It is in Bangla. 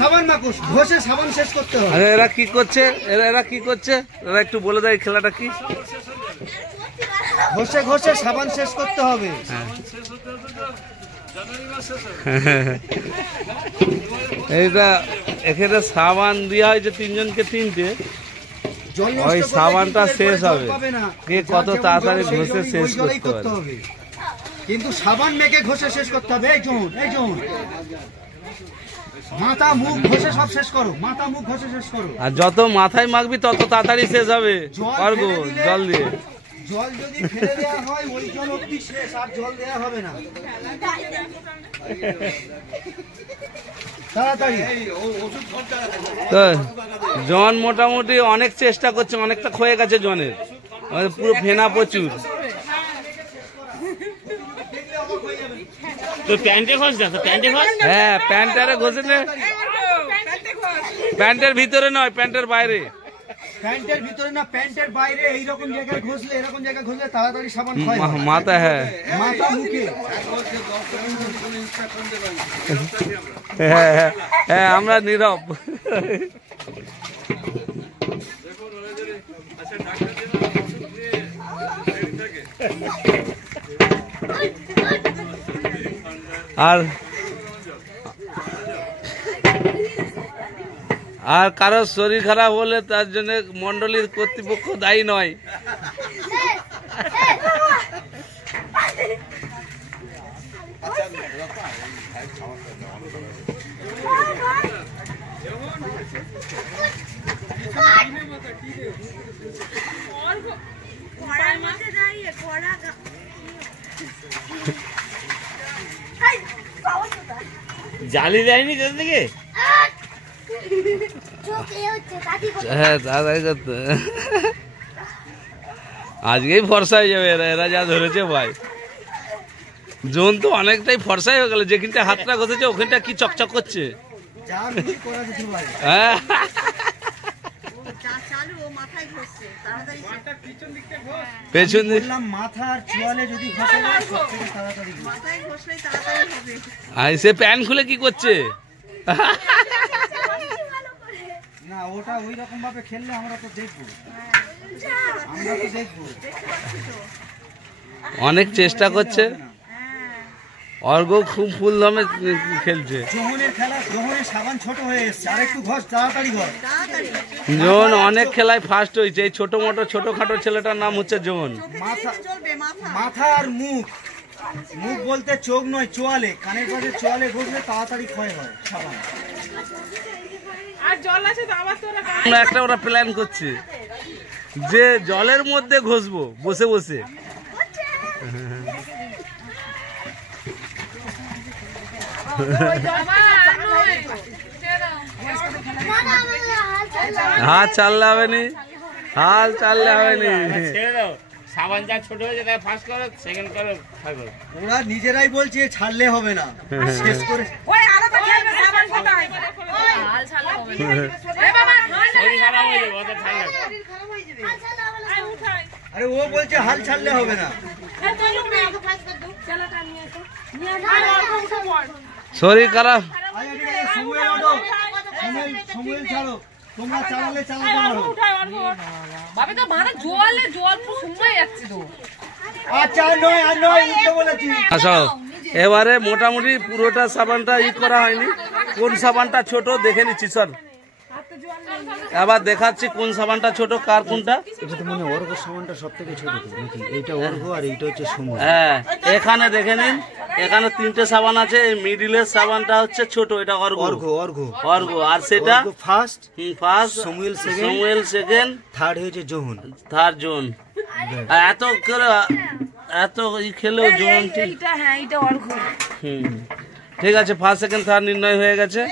সাবান মাখো, ঘষে সাবান শেষ করতে হবে। আরে এরা কি করছে, এরা কি করছে, এরা একটু বলে দেয় খেলাটা কি? ঘষে ঘষে সাবান শেষ করতে হবে। এইটা এখানে সাবান দেওয়া হয়েছে 3 জনকে 3টে, ওই সাবানটা শেষ হবে, কে কত তাড়াতাড়ি ঘষে শেষ করতে হবে। কিন্তু সাবান মেখে ঘষে শেষ করতে হবে। এই জন মাথা মুখ ঘষে সব শেষ করো, মাথা মুখ ঘষে শেষ করো। আর যত মাথায় মাখবি তত তাড়াতাড়ি শেষ হবে। অর্ঘ জল দিয়ে, জল যদি ফেলে দেওয়া হয় ওই জল অবধি শেষ, আর জল দেওয়া হবে না। তাড়াতাড়ি জন মোটামুটি অনেক চেষ্টা করছে, অনেকটা ক্ষয়ে গেছে জনের, পুরো ফেনা প্রচুর। হ্যাঁ প্যান্টারে ঘষে নে, প্যান্টের ভিতরে নয়, প্যান্টের বাইরে। প্যান্টের ভিতরে না, প্যান্টের বাইরে। এইরকম জায়গায় ঘষলে, এরকম জায়গায় ঘষলে তাড়াতাড়ি সাবান ক্ষয় হয়। মাথা, হ্যাঁ মাথা মুখে। হ্যাঁ হ্যাঁ, আমরা নীরব। আর কারো শরীর খারাপ হলে তার জন্য মন্ডলীর কর্তৃপক্ষ দায়ী নয়। জালি দেয়নি থেকে, হ্যাঁ তাড়াতাড়ি করতে। আজকেই ফর্সা হয়ে যাবে এরা, এরা যা ধরেছে ভাই। জোন তো অনেকটাই ফর্সাই হয়ে গেল, যেখানটা হাতটা ঘষেছে ওখানটা কি চকচক করছে। হ্যাঁ পেছন মাথার চোয়ালে যদি ঘষে যায় সবথেকে তাড়াতাড়ি। সে প্যান খুলে কি করছে? না ওটা ওই রকম ভাবে খেললে আমরা তো দেখবো, আমরা তো দেখবো। অনেক চেষ্টা করছে, অর্ঘ খুব ফুল দমে খেলছে। জোহনের খেলা, জোহনের সাবান ছোট হয়ে এসছে, আর একটু ঘষ, তাড়াতাড়ি ঘষ। জোহন অনেক খেলায় ফার্স্ট হয়েছে। এই ছোট মোটো ছোটখাটো ছেলেটার নাম হচ্ছে জোহন। মাথা আর মুখ, মুখ বলতে চোখ নয়, চোয়ালে, কানের পাশে চোয়ালে ঘষলে তাড়াতাড়ি ক্ষয় হয় সাবান। আমরা একটা ওরা প্ল্যান করছে যে জলের মধ্যে ঘষবো বসে বসে। হাত চাললে হবে নি, হাল চাললে হবে নি। সাবান যা ছোট হয়েছে তাই ফার্স্ট করো, সেকেন্ড করো, থার্ড করো। ওরা নিজেরাই বলছে ছাড়লে হবে না, শেষ করে। ওই আলাদা খেলবে সাবান কোথায়? ওই হাল ছাড়লে হবে না। এ বাবা ওই খারাপ হয়ে যাবে, ওটা ঠান্ডা খারাপ হয়ে যাবে। আই উঠাই। আরে ও বলছে হাল ছাড়লে হবে না। শরীর খারাপ। সমুয়েল ছাড়ো, তোমরা চালালে চালাতে পারো। বাবা তো মানে জোয়ালে জল পুরো শুকিয়ে যাচ্ছে তো। আচ্ছা নয় আর নয়, উল্টো বলেছি। আসো এবারে মোটামুটি পুরোটা সাবানটা করা হয়নি। কোন সাবানটা ছোট দেখে নিচ্ছি স্যার, এবার দেখাচ্ছি কোন সাবানটা ছোট কার কোনটা। এটা তো মনে অর্ঘ সাবানটা সবথেকে ছোট নাকি? এইটা অর্ঘ আর এইটা হচ্ছে সমুয়েল। হ্যাঁ এখানে দেখে নিন, এখানে 3টে সাবান আছে। এই মিডিলের সাবানটা হচ্ছে ছোট, এটা অর্ঘ। অর্ঘ আর সেটা ফার্স্ট, সমুয়েল সেকেন্ড, থার্ড হয়েছে জোহন, থার্ড জোন। এত করে এত খেলেও জোন ঠিক। ঠিক আছে, ফার্স্ট সেকেন্ড থার্ড নির্ণয় হয়ে গেছে।